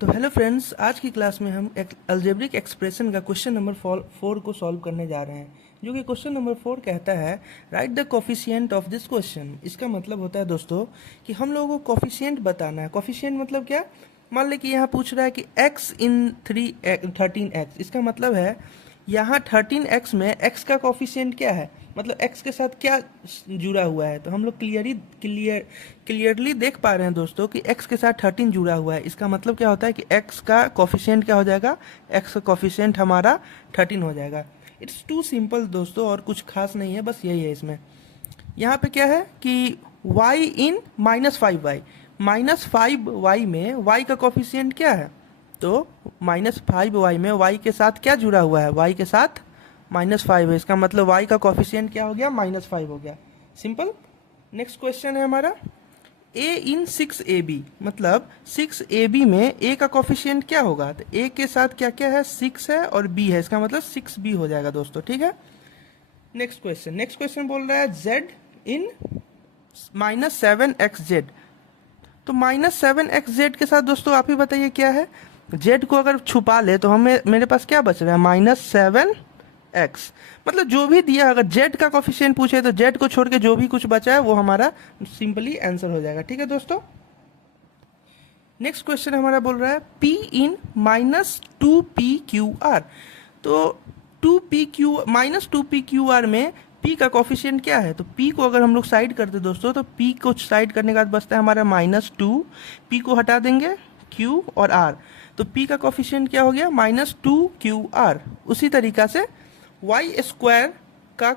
तो hello friends, आज की क्लास में हम एक अलजेब्रिक एक्सप्रेशन का क्वेश्चन नंबर 4 को सॉल्व करने जा रहे हैं। जो कि क्वेश्चन नंबर 4 कहता है right the coefficient of this question. इसका मतलब होता है दोस्तों कि हम लोगों को कोफिशिएंट बताना है। कोफिशिएंट मतलब क्या? मान लें कि यहाँ पूछ रहा है कि x इन 13x। इसका मतलब है यहाँ 13x में x का कोफिशिएंट क्या है, मतलब x के साथ क्या जुड़ा हुआ है। तो हम लोग क्लियरली देख पा रहे हैं दोस्तों कि x के साथ 13 जुड़ा हुआ है। इसका मतलब क्या होता है कि x का कोफिशिएंट क्या हो जाएगा, x का कोफिशिएंट हमारा 13 हो जाएगा। इट्स टू सिंपल दोस्तों, और कुछ खास नहीं है, बस यही है इसमें। यहाँ पे क्या है कि y इन -5y, -5y में y का कोफिशिएंट क्या है, तो -5y में y के साथ क्या जुड़ा हुआ है, y के साथ -5 है। इसका मतलब y का कोफिशिएंट क्या हो गया, -5 हो गया। सिंपल। नेक्स्ट क्वेश्चन है हमारा a इन 6ab, मतलब 6ab में a का कोफिशिएंट क्या होगा, तो a के साथ क्या क्या है, 6 है और b है। इसका मतलब 6b हो जाएगा दोस्तों, ठीक है। नेक्स्ट क्वेश्चन बोल रहा है z इन -7xz। तो -7xz के साथ दोस्तों आप ही बताइए क्या है। z को अगर छुपा ले तो हमें मेरे पास क्या बच रहा है, -7x। मतलब जो भी दिया, अगर z का कोफिशिएंट पूछे तो z को छोड़ के जो भी कुछ बचा है वो हमारा सिंपली आंसर हो जाएगा, ठीक है दोस्तों। नेक्स्ट क्वेश्चन हमारा बोल रहा है p इन -2pqr। तो 2pq में p का कोफिशिएंट क्या है, तो p को अगर हम लोग साइड करते दोस्तों तो p को साइड करने के बाद बचता है हमारा -2, p को हटा देंगे q और r, तो p का कोफिशिएंट क्या हो गया, -2qr। उसी तरीका से y स्क्वायर का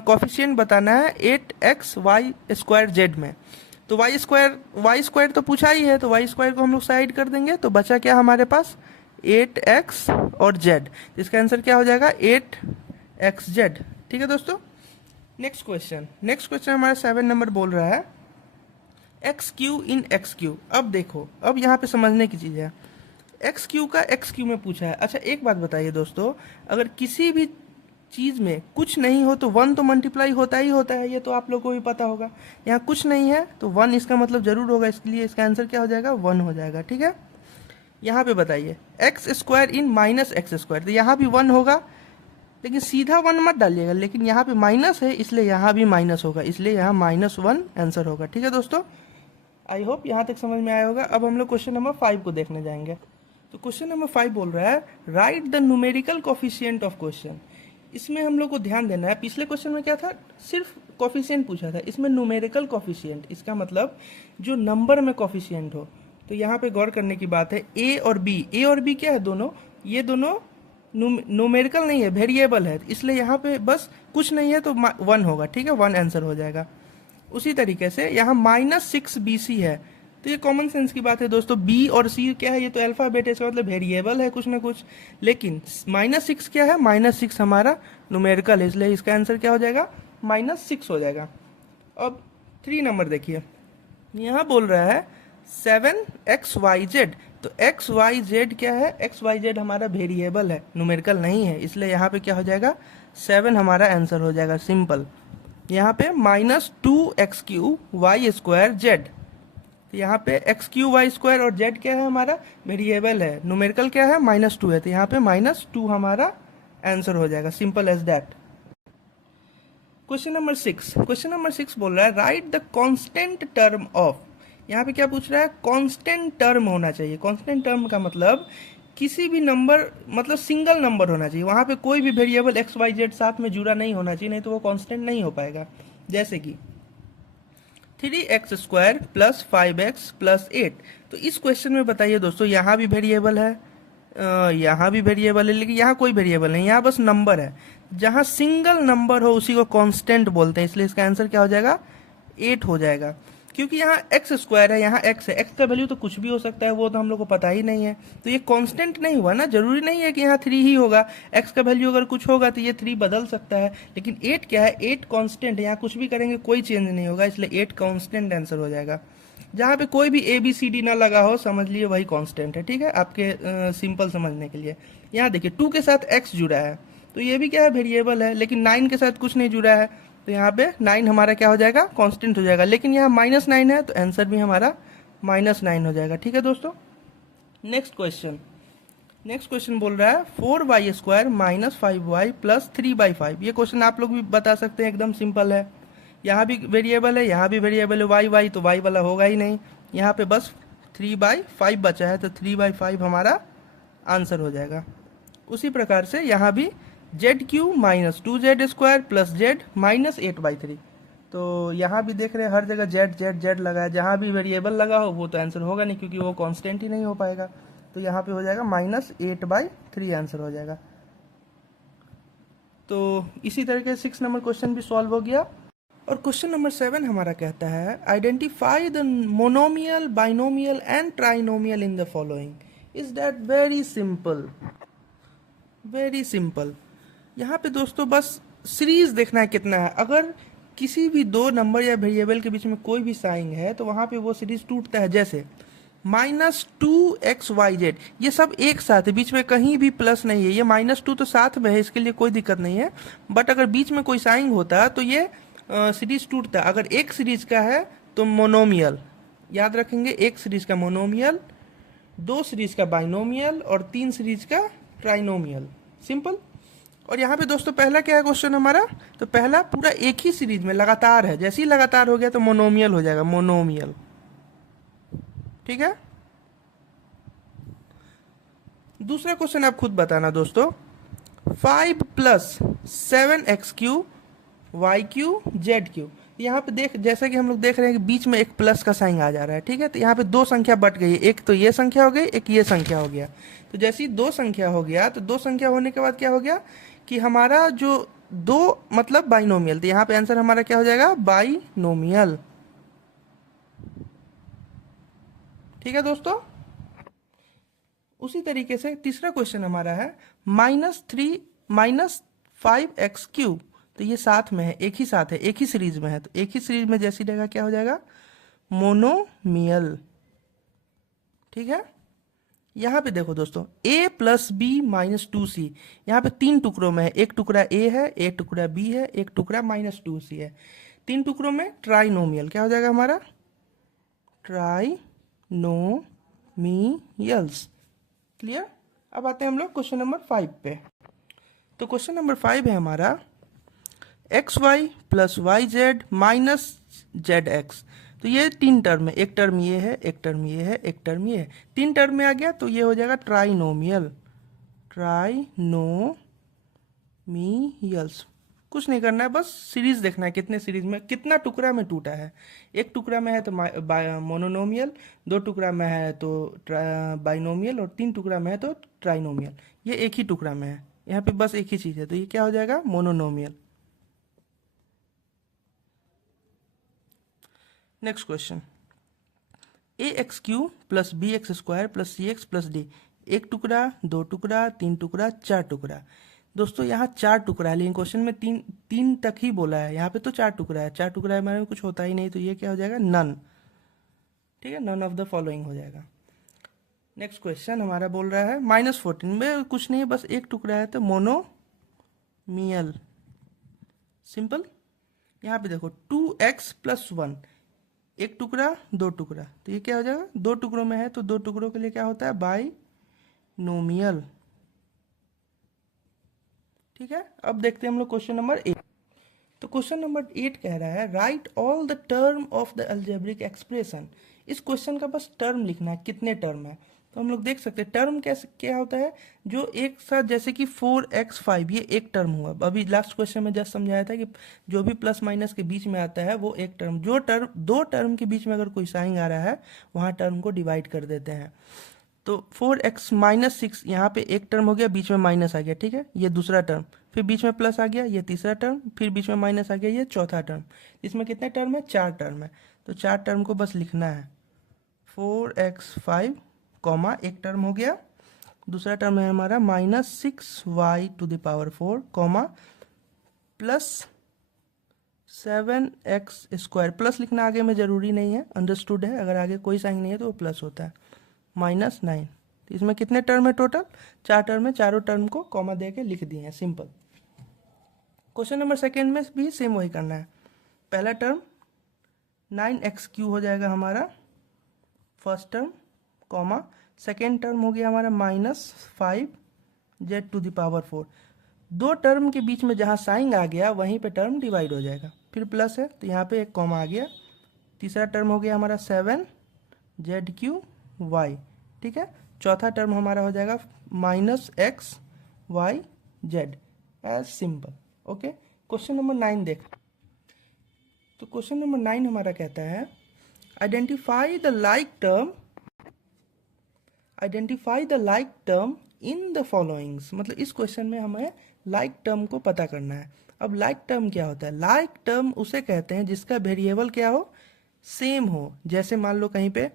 कोफिशिएंट बताना है 8xy² में। तो y स्क्वायर तो पूछा ही है, तो y स्क्वायर को हम लोग साइड कर देंगे तो बचा क्या हमारे पास, 8x और z। इसका आंसर क्या हो जाएगा, 8xz, ठीक है दोस्तों। नेक्स्ट क्वेश्चन हमारा 7 नंबर बोल रहा है xq इन xq। अब देखो, अब यहाँ पे समझने की चीज़ है, xq का xq में पूछा है। अच्छा एक बात बताइए दोस्तों, अगर किसी भी चीज़ में कुछ नहीं हो तो 1 तो मल्टीप्लाई होता ही होता है, ये तो आप लोग को भी पता होगा। यहाँ कुछ नहीं है तो 1 इसका मतलब जरूर होगा, इसलिए इसका आंसर क्या हो जाएगा, 1 हो जाएगा, ठीक है। यहाँ पे बताइए x² इन -x², तो यहाँ भी 1 होगा, लेकिन सीधा 1 मत डालिएगा, लेकिन यहाँ पे माइनस है इसलिए यहाँ भी माइनस होगा, इसलिए यहाँ -1 आंसर होगा, ठीक है दोस्तों। आई होप यहाँ तक समझ में आया होगा। अब हम लोग क्वेश्चन नंबर 5 को देखने जाएंगे। तो क्वेश्चन नंबर 5 बोल रहा है right the numerical coefficient of question. इसमें हम लोग को ध्यान देना है, पिछले क्वेश्चन में क्या था, सिर्फ कोफिशिएंट पूछा था, इसमें न्यूमेरिकल कोफिशिएंट, इसका मतलब जो नंबर में कोफिशिएंट हो। तो यहाँ पे गौर करने की बात है, ए और बी क्या है, दोनों ये दोनों न्यूमेरिकल नहीं है, वेरिएबल है, इसलिए यहाँ पे बस कुछ नहीं है तो 1 होगा, ठीक है, 1 आंसर हो जाएगा। उसी तरीके से यहाँ -6bc है, तो ये कॉमन सेंस की बात है दोस्तों। बी और सी क्या है, ये तो अल्फाबेट है, इसका मतलब वेरिएबल है कुछ ना कुछ, लेकिन -6 क्या है, -6 हमारा न्यूमेरिकल है, इसलिए इसका आंसर क्या हो जाएगा, -6 हो जाएगा। अब 3 नंबर देखिए, यहाँ बोल रहा है 7xyz। तो xyz क्या है, xyz हमारा वेरिएबल है, न्यूमेरिकल नहीं है, इसलिए यहाँ पे क्या हो जाएगा, 7 हमारा आंसर हो जाएगा, सिंपल। यहाँ पे -2xq(y²z), तो यहाँ पे xq(y²) और z क्या है हमारा, वेरिएबल है, न्यूमेरिकल क्या है, -2 है, तो यहाँ पे -2 हमारा आंसर हो जाएगा, simple as that. Question number 6 बोल रहा है right the constant term of. यहाँ पे क्या पूछ रहा है, कांस्टेंट टर्म होना चाहिए। कांस्टेंट टर्म का मतलब किसी भी नंबर, मतलब सिंगल नंबर होना चाहिए, वहाँ पे कोई भी वेरिएबल xyz साथ में जुड़ा नहीं होना चाहिए, नहीं तो वो कांस्टेंट नहीं हो पाएगा। जैसे कि 3x² + 5x + 8। तो इस क्वेश्चन में बताइए दोस्तों, यहाँ भी वेरिएबल है, यहाँ भी वेरिएबल है, लेकिन यहाँ कोई वेरिएबल नहीं, यहाँ बस नंबर है। जहाँ सिंगल नंबर हो उसी को कांस्टेंट बोलते हैं, इसलिए इसका आंसर क्या हो जाएगा, 8 हो जाएगा। क्योंकि यहाँ x² है, यहाँ x है, x का वैल्यू तो कुछ भी हो सकता है, वो तो हम लोग को पता ही नहीं है, तो ये कांस्टेंट नहीं हुआ ना। जरूरी नहीं है कि यहाँ 3 ही होगा, x का वैल्यू अगर कुछ होगा तो ये 3 बदल सकता है, लेकिन 8 क्या है, 8 कांस्टेंट है, यहाँ कुछ भी करेंगे कोई चेंज नहीं होगा, इसलिए 8 कांस्टेंट आंसर हो जाएगा। जहाँ पे कोई भी ABCD ना लगा हो, समझ लिए वही कांस्टेंट है, ठीक है, आपके सिंपल समझने के लिए। यहाँ देखिए 2 के साथ x जुड़ा है, तो ये भी क्या है, वेरिएबल है, लेकिन 9 के साथ कुछ नहीं जुड़ा है, तो यहाँ पे 9 हमारा क्या हो जाएगा, कांस्टेंट हो जाएगा। लेकिन यहाँ -9 है तो आंसर भी हमारा -9 हो जाएगा, ठीक है दोस्तों। नेक्स्ट क्वेश्चन बोल रहा है 4y² माइनस 5y प्लस 3/5। ये क्वेश्चन आप लोग भी बता सकते हैं, एकदम सिंपल है। यहाँ भी वेरिएबल है, यहाँ भी वेरिएबल है y, तो y वाला होगा ही नहीं। यहाँ पे बस 3/5 बचा है, तो 3/5 हमारा आंसर हो जाएगा। उसी प्रकार से यहाँ भी ZQ minus 2z² plus z minus 8/3। तो यहाँ भी देख रहे हैं हर जगह जेड जेड जेड लगा है, जहाँ भी वेरिएबल लगा हो वो तो आंसर होगा नहीं, क्योंकि वो कांस्टेंट ही नहीं हो पाएगा। तो यहाँ पे हो जाएगा -8/3 आंसर हो जाएगा। तो इसी तरीके से 6 नंबर क्वेश्चन भी सॉल्व हो गया। और क्वेश्चन नंबर 7 हमारा कहता है identify the monomial, binomial and trinomial in the following. Is that very simple, very simple. यहाँ पे दोस्तों बस सीरीज देखना है कितना है। अगर किसी भी दो नंबर या वेरिएबल के बीच में कोई भी साइन है तो वहाँ पे वो सीरीज टूटता है। जैसे -2xyz, ये सब एक साथ है, बीच में कहीं भी प्लस नहीं है। ये -2 तो साथ में है, इसके लिए कोई दिक्कत नहीं है। बट अगर बीच में कोई साइन होता तो ये सीरीज टूटता। अगर एक सीरीज का है तो मोनोमियल, याद रखेंगे, एक सीरीज का मोनोमियल, 2 सीरीज का बाइनोमियल और 3 सीरीज का ट्राइनोमियल। सिंपल। और यहाँ पे दोस्तों पहला क्या है क्वेश्चन हमारा, तो पहला पूरा एक ही सीरीज में लगातार है। जैसे ही लगातार हो गया तो मोनोमियल हो जाएगा, मोनोमियल। ठीक है। दूसरा क्वेश्चन आप खुद बताना दोस्तों, 5 + 7x³ y³ z³। यहाँ पे देख, जैसा कि हम लोग देख रहे हैं कि बीच में एक प्लस का साइन आ जा रहा है। ठीक है। तो यहाँ पे दो संख्या बट गई है, एक तो ये संख्या हो गई, एक ये संख्या हो गया। तो जैसे ही दो संख्या हो गया तो दो संख्या होने के बाद क्या हो गया कि हमारा जो दो मतलब बाइनोमियल, तो यहाँ पे आंसर हमारा क्या हो जाएगा, बाइनोमियल। ठीक है दोस्तों। उसी तरीके से तीसरा क्वेश्चन हमारा है -5x³। तो ये साथ में है, एक ही साथ है, एक ही सीरीज में है। तो एक ही सीरीज में जैसी जगह क्या हो जाएगा, मोनोमियल। ठीक है। यहाँ पे देखो दोस्तों a + b - 2c, यहाँ पे 3 टुकड़ों में है। एक टुकड़ा a है, एक टुकड़ा b है, एक टुकड़ा -2c है। 3 टुकड़ों में ट्राइनोमियल क्या हो जाएगा हमारा, ट्राइनोमियल्स। क्लियर। अब आते हैं हम लोग क्वेश्चन नंबर 5 पे। तो क्वेश्चन नंबर 5 है हमारा xy + yz - zx। तो ये 3 टर्म है, एक टर्म ये है, एक टर्म ये है, एक टर्म ये है। 3 टर्म में आ गया तो ये हो जाएगा ट्राइनोमियल, ट्राइनोमियल्स। कुछ नहीं करना है, बस सीरीज देखना है, कितने सीरीज में, कितना टुकड़ा में टूटा है। एक टुकड़ा में है तो मोनोनोमियल, 2 टुकड़ा में है तो बाइनोमियल, और 3 टुकड़ा में है तो ट्राइनोमियल। ये एक ही टुकड़ा में है, यहाँ पे बस एक ही चीज है, तो ये क्या हो जाएगा, monomial. Next question, ax³ + bx² + cx + d। एक टुकड़ा, 2 टुकड़ा, 3 टुकड़ा, 4 टुकड़ा। दोस्तों यहाँ 4 टुकड़ा है, लेकिन क्वेश्चन में तीन तक ही बोला है। यहाँ पे तो 4 टुकड़ा है, 4 टुकड़ा हमारे में कुछ होता ही नहीं, तो ये क्या हो जाएगा, नन। ठीक है, नन ऑफ द फॉलोइंग हो जाएगा। नेक्स्ट क्वेश्चन हमारा बोल रहा है -14 में कुछ नहीं है, बस एक टुकड़ा है तो मोनोमियल। सिंपल। यहाँ पे देखो 2x + 1, एक टुकड़ा, 2 टुकड़ा, तो ये क्या हो जाएगा, 2 टुकड़ों में है तो 2 टुकड़ों के लिए क्या होता है, बाइनोमियल। ठीक है। अब देखते हैं हम लोग क्वेश्चन नंबर 8। तो क्वेश्चन नंबर 8 कह रहा है right all the term of the algebraic expression. इस क्वेश्चन का बस टर्म लिखना है, कितने टर्म है। तो हम लोग देख सकते हैं टर्म कैसे क्या होता है, जो एक साथ, जैसे कि 4x5 ये एक टर्म हुआ। अभी लास्ट क्वेश्चन में जस्ट समझाया था कि जो भी प्लस माइनस के बीच में आता है वो एक टर्म, जो टर्म दो टर्म के बीच में अगर कोई साइन आ रहा है वहाँ टर्म को डिवाइड कर देते हैं। तो 4x - 6 यहाँ पे एक टर्म हो गया, बीच में माइनस आ गया। ठीक है, ये दूसरा टर्म, फिर बीच में प्लस आ गया, ये तीसरा टर्म, फिर बीच में माइनस आ गया, ये चौथा टर्म। इसमें कितने टर्म है, 4 टर्म है। तो 4 टर्म को बस लिखना है, 4x5 कॉमा एक टर्म हो गया, दूसरा टर्म है हमारा -6y⁴ कॉमा +7x²। प्लस लिखना आगे में जरूरी नहीं है, अंडरस्टूड है। अगर आगे कोई साइन नहीं है तो वो प्लस होता है, -9। तो इसमें कितने टर्म है टोटल, 4 टर्म है, चारों टर्म को कॉमा दे के लिख दिए हैं, सिंपल। क्वेश्चन नंबर 2 में भी सेम वही करना है। पहला टर्म 9x³ हो जाएगा हमारा first term, comma second term हो गया हमारा -5z⁴। दो टर्म के बीच में जहाँ साइन आ गया वहीं पे टर्म डिवाइड हो जाएगा, फिर प्लस है तो यहाँ पे एक कॉमा आ गया। तीसरा टर्म हो गया हमारा 7z⁴y, ठीक है। चौथा टर्म हमारा हो जाएगा -xyz, as simple. Okay, question number 9 देख। तो क्वेश्चन नंबर 9 हमारा कहता है identify the like term in the followings. मतलब इस क्वेश्चन में हमें लाइक टर्म को पता करना है। अब लाइक टर्म क्या होता है? लाइक टर्म उसे कहते हैं जिसका वेरिएबल क्या हो, सेम हो। जैसे मान लो कहीं पे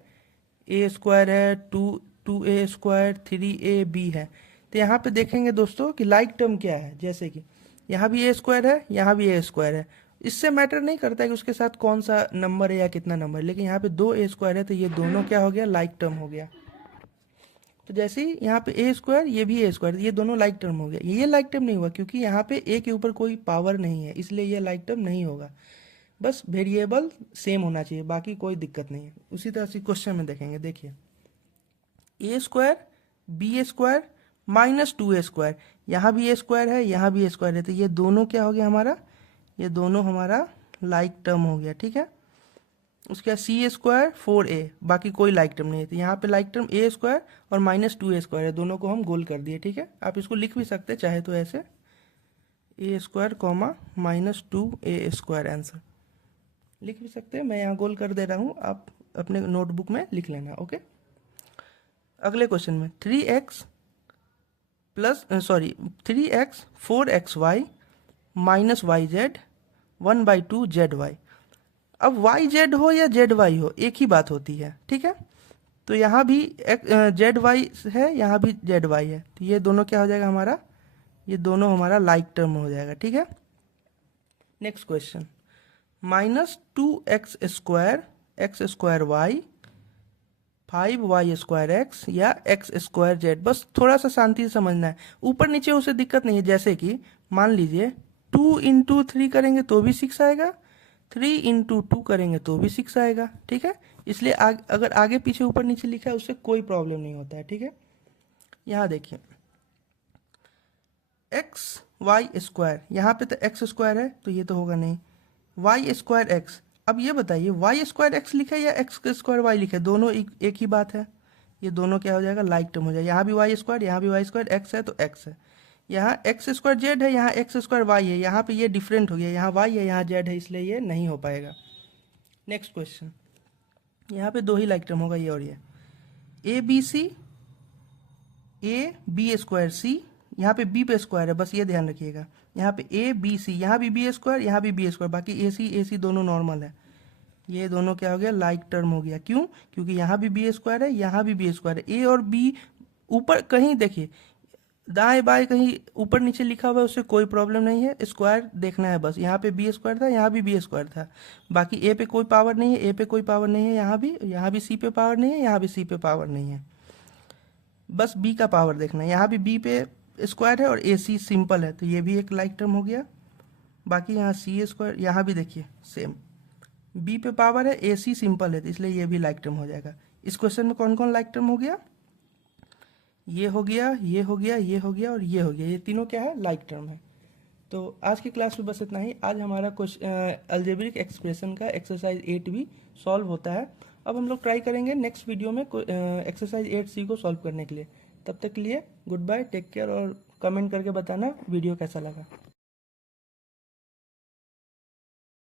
a² है, 2a², 3ab है, तो यहाँ पे देखेंगे दोस्तों कि लाइक टर्म क्या है। जैसे कि यहाँ भी a² है, यहाँ भी a² है, इससे मैटर नहीं करता है कि उसके साथ कौन सा नंबर है या कितना नंबर है, लेकिन यहाँ पे 2a² है तो ये दोनों क्या हो गया, लाइक टर्म हो गया। तो जैसे ही यहाँ पे a², ये भी a², ये दोनों लाइक टर्म हो गया। ये लाइक टर्म नहीं हुआ क्योंकि यहाँ पे a के ऊपर कोई पावर नहीं है, इसलिए ये लाइक टर्म नहीं होगा। बस वेरिएबल सेम होना चाहिए, बाकी कोई दिक्कत नहीं है। उसी तरह से क्वेश्चन में देखेंगे, देखिए a² b² -2a², यहाँ भी a² है, यहाँ भी a² है, तो ये दोनों क्या हो गया हमारा, ये दोनों हमारा लाइक टर्म हो गया, ठीक है। उसके बाद c² 4a, बाकी कोई लाइक टर्म नहीं है, तो यहाँ पे लाइक टर्म a² और -2a² है, दोनों को हम गोल कर दिए, ठीक है। आप इसको लिख भी सकते हैं चाहे तो ऐसे, a² -2a² आंसर लिख भी सकते हैं। मैं यहाँ गोल कर दे रहा हूँ, आप अपने नोटबुक में लिख लेना। ओके, अगले क्वेश्चन में 3x 4xy -yz 1/2zy। अब yz हो या zy हो, एक ही बात होती है, ठीक है। तो यहाँ भी zy है, यहाँ भी zy है, तो ये दोनों क्या हो जाएगा हमारा, ये दोनों हमारा लाइक टर्म हो जाएगा, ठीक है। Next question, -2x² x² y 5y² x या x² z। बस थोड़ा सा शांति से समझना है, ऊपर नीचे उसे दिक्कत नहीं है। जैसे कि मान लीजिए 2 × 3 करेंगे तो भी 6 आएगा, 3 × 2 करेंगे तो भी 6 आएगा, ठीक है। इसलिए अगर आगे पीछे ऊपर नीचे लिखा है उससे कोई प्रॉब्लम नहीं होता है, ठीक है। यहाँ देखिए xy², यहाँ पे तो x² है तो ये तो होगा नहीं, y² x। अब ये बताइए y² x लिखा है या x² y लिखा है, दोनों एक ही बात है, ये दोनों क्या हो जाएगा, लाइक टर्म हो जाएगा। यहाँ भी y², यहाँ भी y² x है तो x है, यहाँ x² z है, यहाँ x² y है, यहाँ पे ये डिफरेंट हो गया, यहाँ y है, यहाँ z है, इसलिए ये नहीं हो पाएगा। नेक्स्ट क्वेश्चन, यहाँ पे दो ही लाइक टर्म होगा, ये और ये abc ab²c, यहाँ पे b पे स्क्वायर है, बस ये ध्यान रखिएगा। यहाँ पे abc, यहाँ भी b², यहाँ भी b², बाकी ac दोनों नॉर्मल है। ये दोनों क्या हो गया, लाइक टर्म हो गया। क्यों? क्योंकि यहाँ भी b² है, यहाँ भी b² है। a और b ऊपर कहीं देखिए, दाएं बाएं कहीं ऊपर नीचे लिखा हुआ है उससे कोई प्रॉब्लम नहीं है, स्क्वायर देखना है बस। यहाँ पे b² था, यहाँ भी b² था, बाकी a पे कोई पावर नहीं है, a पे कोई पावर नहीं है, यहाँ भी c पे पावर नहीं है, यहाँ भी c पे पावर नहीं है, बस b का पावर देखना है। यहाँ भी b पे स्क्वायर है और ac सिंपल है, तो ये भी एक लाइक टर्म हो गया। बाकी यहाँ c², यहाँ भी देखिए सेम, b पे पावर है, ac सिंपल है, तो इसलिए ये भी लाइक टर्म हो जाएगा। इस क्वेश्चन में कौन कौन लाइक टर्म हो गया, ये हो गया, ये हो गया, ये हो गया और ये हो गया, ये तीनों क्या है, लाइक टर्म है। तो आज की क्लास में बस इतना ही। आज हमारा अलजेब्रिक एक्सप्रेशन का एक्सरसाइज 8 भी सॉल्व होता है। अब हम लोग ट्राई करेंगे नेक्स्ट वीडियो में एक्सरसाइज 8C को सॉल्व करने के लिए। तब तक के लिए गुड बाय, टेक केयर, और कमेंट करके बताना वीडियो कैसा लगा।